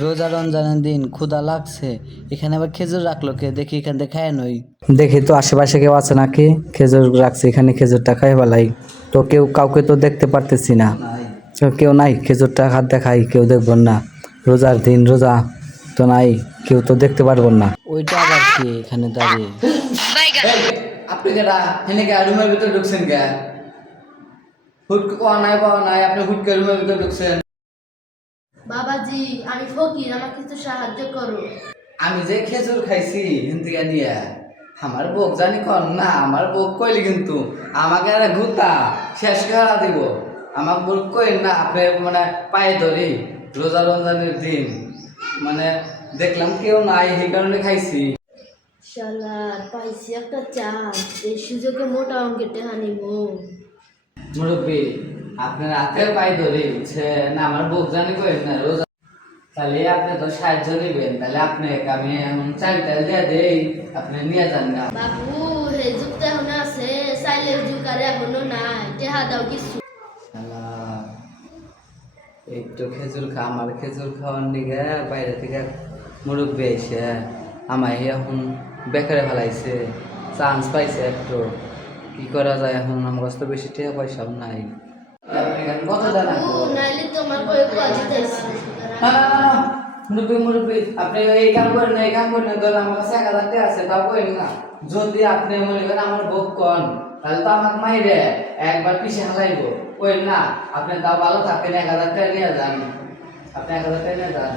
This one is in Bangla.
রোজা রমজানের দিন ক্ষুধা লাগছে, এখানে আবার খেজুর রাখলো কে? দেখি এখান থেকে খায় নই। দেখি তো আশেপাশে কেউ আছে নাকি, খেজুর রাখছে এখানে, খেজুরটা খাই ফেলাই। তো কাউকে তো দেখতে পারতেছি না। তো কেউ নাই, খেজুরটা হাত দেখাই, কেউ দেখবো না। রোজার দিন, রোজা তো নাই, কেউ তো দেখতে পারবো না। ওইটা আবার কে এখানে দাঁড়িয়ে? আপনি কেটা হেনে কে রুমের ভিতরে ঢুকছেন কে? হুট পাওয়া নাই আপনি হুট করে রুমের ভিতরে ঢুকছেন। বাবাজি, আমি ফকির, আমাকে কিছু সাহায্য করো। আমি যে খেজুর খাইছি হিন্দিকা নিয়ে আমার বউক জানি কন না, আমার বউক কইলি কিন্তু আমাকে আর ঘুতা শেষ করা দিব। আমার বউক কই না, আপনি মানে পায়ে ধরি রোজা রমজানের দিন মানে দেখলাম কেউ নাই, সেই কারণে খাইছি। শালার পাইছি একটা চান্স, এই সুযোগে মোটা অঙ্কের টাকা নিব। মুরব্বী আপনার হাতের পায়ে ধরি না, আমার বউক জানি কই না রোজা, তাহলে আপনি তো সাহায্য নিবেন, তাহলে আপনি আমি এমন চালটা দিয়ে দেই, আপনি নিয়ে যান না। বাবু, হে যুগ তো এখনো আছে, সাইলের যুগ আর এখনো নাই, টেহা দাও কিছু। একটু খেজুর খা, আমার খেজুর খাওয়ার নিগে বাইরে থেকে মুরব্বী এসে আমায় এখন বেকারে ফেলাইছে, চান্স পাইছে একটু। কি করা যায় এখন, আমার কাছে তো বেশি টাকা পয়সাও নাই। কত জানা বাবু, নাইলে তোমার কয়ে কুয়া দিতেছি। মুরব্বী মুরব্বী আপনি এই কাম করেন, এই কাম করেন, ধরেন আমার কাছে 1000 টাকা আছে, তাও করেন না। যদি আপনি মনে করেন আমার ভোগ কন, তাহলে তো আমাকে মাইরে একবার পিছিয়ে হালাইব, করেন না। আপনি তাও ভালো থাকেন, 1000 টাকা নিয়ে যান, আপনি 1000 টাকা নিয়ে যান।